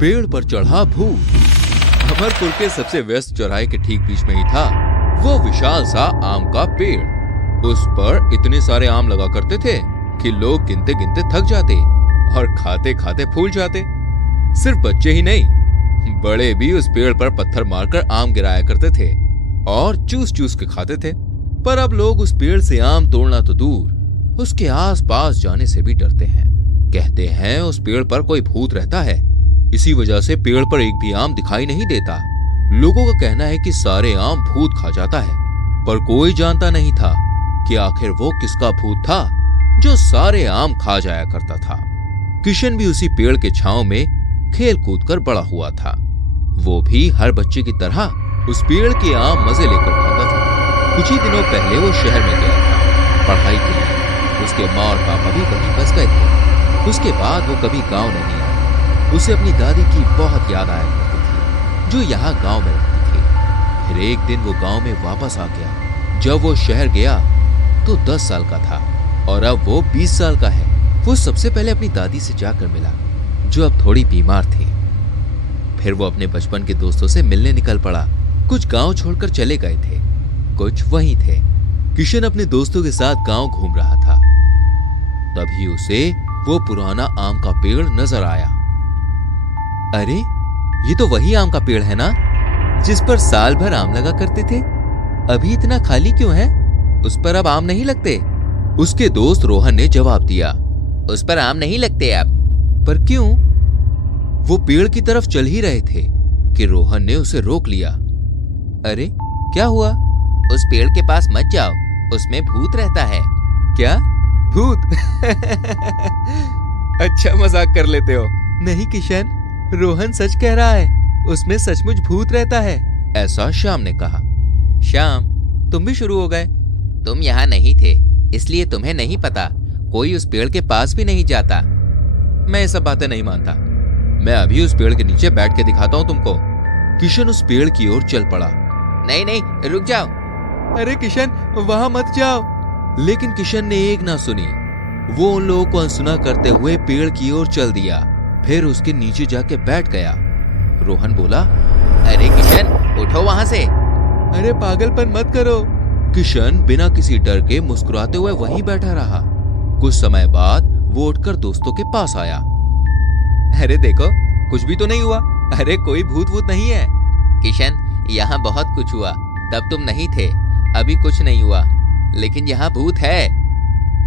पेड़ पर चढ़ा भूत। अमरपुर के सबसे व्यस्त चौराहे के ठीक बीच में ही था वो विशाल सा आम का पेड़। उस पर इतने सारे आम लगा करते थे कि लोग गिनते गिनते थक जाते और खाते खाते फूल जाते। सिर्फ बच्चे ही नहीं, बड़े भी उस पेड़ पर पत्थर मारकर आम गिराया करते थे और चूस चूस के खाते थे। पर अब लोग उस पेड़ से आम तोड़ना तो दूर, उसके आसपास जाने से भी डरते हैं। कहते हैं उस पेड़ पर कोई भूत रहता है, इसी वजह से पेड़ पर एक भी आम दिखाई नहीं देता। लोगों का कहना है कि सारे आम भूत खा जाता है, पर कोई जानता नहीं था कि आखिर वो किसका भूत था जो सारे आम खा जाया करता था। किशन भी उसी पेड़ के छांव में खेल कूद कर बड़ा हुआ था। वो भी हर बच्चे की तरह उस पेड़ के आम मजे लेकर खाता था। कुछ ही दिनों पहले वो शहर में गया था पढ़ाई के लिए। उसके माँ और पापा भी वहीं फंस गए थे। उसके बाद वो कभी गांव नहीं आया। उसे अपनी दादी की बहुत याद आया करती थी जो यहाँ गांव में रहती थी। फिर एक दिन वो गांव में वापस आ गया। जब वो शहर गया तो 10 साल का था और अब वो 20 साल का है। वो सबसे पहले अपनी दादी से जाकर मिला जो अब थोड़ी बीमार थी। फिर वो अपने बचपन के दोस्तों से मिलने निकल पड़ा। कुछ गांव छोड़कर चले गए थे, कुछ वहीं थे। किशन अपने दोस्तों के साथ गांव घूम रहा था, तभी उसे वो पुराना आम का पेड़ नजर आया। अरे ये तो वही आम का पेड़ है ना जिस पर साल भर आम लगा करते थे। अभी इतना खाली क्यों है? उस पर अब आम नहीं लगते। उसके दोस्त रोहन ने जवाब दिया, उस पर आम नहीं लगते अब। पर क्यों? वो पेड़ की तरफ चल ही रहे थे कि रोहन ने उसे रोक लिया। अरे क्या हुआ? उस पेड़ के पास मत जाओ, उसमें भूत रहता है। क्या भूत? अच्छा मजाक कर लेते हो। नहीं किशन, रोहन सच कह रहा है, उसमें सचमुच भूत रहता है, ऐसा श्याम ने कहा। श्याम, तुम भी शुरू हो गए। तुम यहाँ नहीं थे इसलिए तुम्हें नहीं पता। कोई उस पेड़ के पास भी नहीं जाता। मैं ये सब बातें नहीं मानता। मैं अभी उस पेड़ के नीचे बैठ के दिखाता हूँ तुमको। किशन उस पेड़ की ओर चल पड़ा। नहीं नहीं रुक जाओ। अरे किशन वहां मत जाओ। लेकिन किशन ने एक ना सुनी। वो उन लोगों को अनसुना करते हुए पेड़ की ओर चल दिया, फिर उसके नीचे जाके बैठ गया। रोहन बोला, अरे किशन उठो वहां से। अरे पागलपन मत करो। किशन बिना किसी डर के मुस्कुराते हुए वहीं बैठा रहा। कुछ समय बाद वो उठकर दोस्तों के पास आया। अरे देखो कुछ भी तो नहीं हुआ। अरे कोई भूत वूत नहीं है। किशन यहाँ बहुत कुछ हुआ, तब तुम नहीं थे। अभी कुछ नहीं हुआ, लेकिन यहाँ भूत है।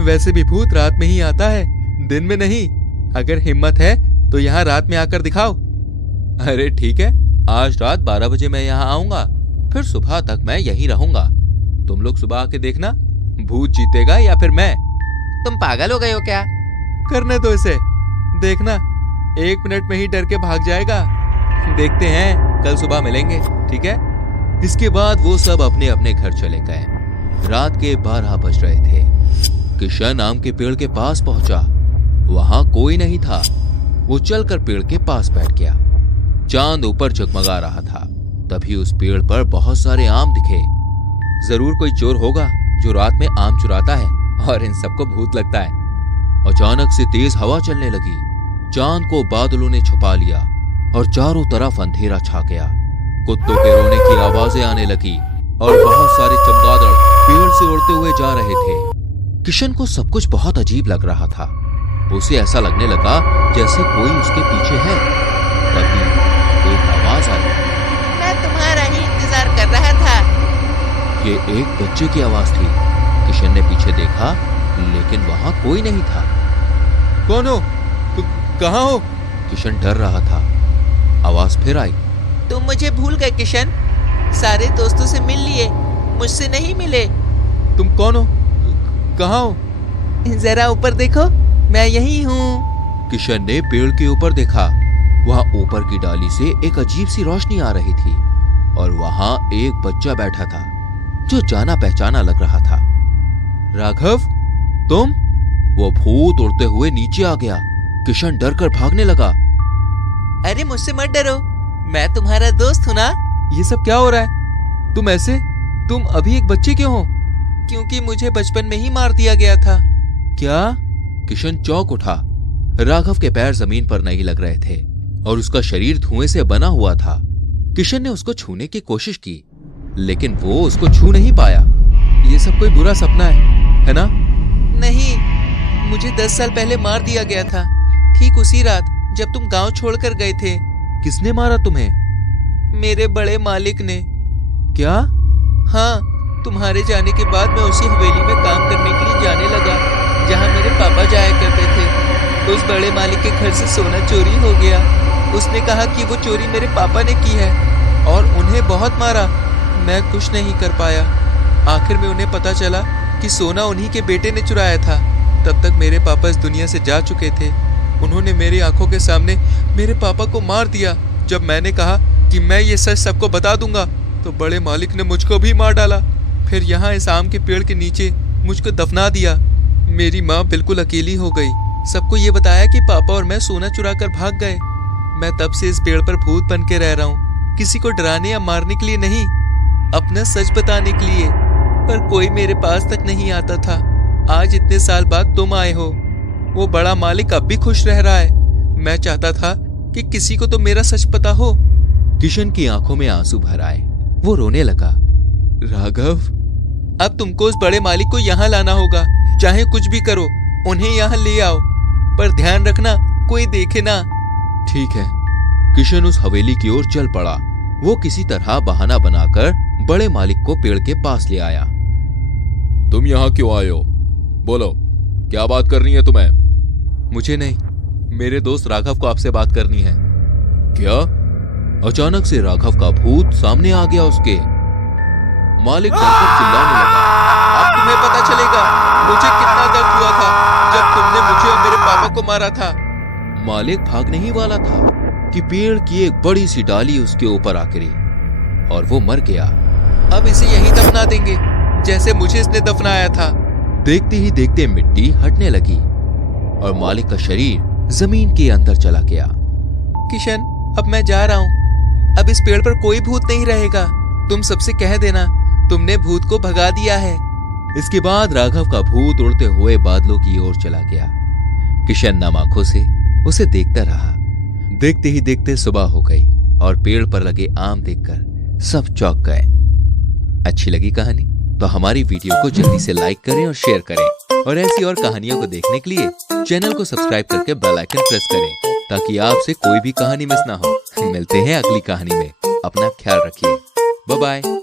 वैसे भी भूत रात में ही आता है, दिन में नहीं। अगर हिम्मत है तो यहाँ रात में आकर दिखाओ। अरे ठीक है, आज रात 12 बजे मैं यहाँ आऊंगा, फिर सुबह तक मैं यहीं रहूंगा। तुम लोग सुबह आके देखना भूत जीतेगा या फिर मैं। तुम पागल हो गए हो क्या? करने दो इसे, देखना 1 मिनट में ही डर के भाग जाएगा। देखते हैं, कल सुबह मिलेंगे, ठीक है? इसके बाद वो सब अपने अपने घर चले गए। रात के 12 बज रहे थे। किशन आम के पेड़ के पास पहुंचा। वहां कोई नहीं था। वो चलकर पेड़ के पास बैठ गया। चांद ऊपर जगमगा रहा था। तभी उस पेड़ पर बहुत सारे आम दिखे। जरूर कोई चोर होगा जो रात में आम चुराता है और इन सबको भूत लगता है। अचानक से तेज हवा चलने लगी। चांद को बादलों ने छुपा लिया और चारों तरफ अंधेरा छा गया। कुत्तों के रोने की आवाजें आने लगी और बहुत सारे चमगादड़ पेड़ से उड़ते हुए जा रहे थे। किशन को सब कुछ बहुत अजीब लग रहा था। उसे ऐसा लगने लगा जैसे कोई उसके पीछे है। तभी एक आवाज आई, मैं तुम्हारा ही इंतजार कर रहा था। ये एक बच्चे की आवाज थी। किशन ने पीछे देखा, लेकिन वहां कोई नहीं था। कौन हो? कहाँ हो? किशन डर रहा था। आवाज फिर आई, तुम मुझे भूल गए किशन। सारे दोस्तों से मिल लिए, मुझसे नहीं मिले। तुम कौन हो? कहाँ हो? जरा ऊपर देखो, मैं यही हूँ। किशन ने पेड़ के ऊपर देखा। वहां ऊपर की डाली से एक अजीब सी रोशनी आ रही थी और वहां एक बच्चा बैठा था जो जाना पहचाना लग रहा था। राघव, तुम? वो भूत उड़ते हुए नीचे आ गया। किशन डर कर भागने लगा। अरे मुझसे मत डरो, मैं तुम्हारा दोस्त हूँ ना। ये सब क्या हो रहा है? तुम ऐसे? तुम अभी एक बच्चे क्यों हो? क्योंकि मुझे बचपन में ही मार दिया गया था। क्या? किशन चौंक उठा। राघव के पैर जमीन पर नहीं लग रहे थे। और उसका शरीर धुएं से बना हुआ था। किशन ने उसको छूने की कोशिश की, लेकिन वो उसको छू नहीं पाया। ये सब कोई बुरा सपना है ना? नहीं, मुझे 10 साल पहले मार दिया गया था, ठीक उसी रात जब तुम गांव छोड़कर गए थे। किसने मारा तुम्हें? मेरे बड़े मालिक ने। क्या? हाँ, तुम्हारे जाने के बाद मैं उसी हवेली में काम करने के लिए जाने लगा जहाँ मेरे पापा जाया करते थे। उस बड़े मालिक के घर से सोना चोरी हो गया। उसने कहा कि वो चोरी मेरे पापा ने की है और उन्हें बहुत मारा। मैं कुछ नहीं कर पाया। आखिर में उन्हें पता चला कि सोना उन्हीं के बेटे ने चुराया था। तब तक मेरे पापा इस दुनिया से जा चुके थे। उन्होंने मेरी आंखों के सामने मेरे पापा को मार दिया। जब मैंने कहा कि मैं ये सच सबको बता दूंगा तो बड़े मालिक ने मुझको भी मार डाला। फिर यहाँ इस आम के पेड़ के नीचे मुझको दफना दिया। मेरी माँ बिल्कुल अकेली हो गई। सबको ये बताया कि पापा और मैं सोना चुरा कर भाग गए। मैं तब से इस पेड़ पर भूत बन के रह रहा हूँ, किसी को डराने या मारने के लिए नहीं, अपना सच बताने के लिए। पर कोई मेरे पास तक नहीं आता था। आज इतने साल बाद तुम आए हो। वो बड़ा मालिक अब भी खुश रह रहा है। मैं चाहता था कि किसी को तो मेरा सच पता हो। किशन की आंखों में आंसू भर आए। वो रोने लगा। राघव, अब तुमको उस बड़े मालिक को यहाँ लाना होगा। चाहे कुछ भी करो, उन्हें यहाँ ले आओ, पर ध्यान रखना कोई देखे ना। ठीक है। किशन उस हवेली की ओर चल पड़ा। वो किसी तरह बहाना बनाकर बड़े मालिक को पेड़ के पास ले आया। तुम यहाँ क्यों आए हो? बोलो, क्या बात करनी है तुम्हें? मुझे नहीं, मेरे दोस्त राघव को आपसे बात करनी है। क्या? अचानक से राघव का भूत सामने आ गया उसके। मालिक डरकर चिल्लाने लगा। अब तुम्हें पता चलेगा मुझे कितना दर्द हुआ था जब तुमने मुझे और मेरे पापा को मारा था। मालिक भागने ही वाला था कि पेड़ की एक बड़ी सी डाली उसके ऊपर आ गिरी और वो मर गया। अब इसे यहीं दफना देंगे जैसे मुझे इसने दफनाया था। देखते ही देखते मिट्टी हटने लगी और मालिक का शरीर जमीन के अंदर चला गया। किशन, अब मैं जा रहा हूँ। अब इस पेड़ पर कोई भूत नहीं रहेगा। तुम सबसे कह देना तुमने भूत को भगा दिया है। इसके बाद राघव का भूत उड़ते हुए बादलों की ओर चला गया। किशन नम आंखों से उसे देखता रहा। देखते ही देखते सुबह हो गई और पेड़ पर लगे आम देखकर सब चौंक गए। अच्छी लगी कहानी तो हमारी वीडियो को जल्दी से लाइक करें और शेयर करें, और ऐसी और कहानियों को देखने के लिए चैनल को सब्सक्राइब करके बेल आइकन प्रेस करें ताकि आपसे कोई भी कहानी मिस ना हो। मिलते हैं अगली कहानी में। अपना ख्याल रखिए। Bye bye.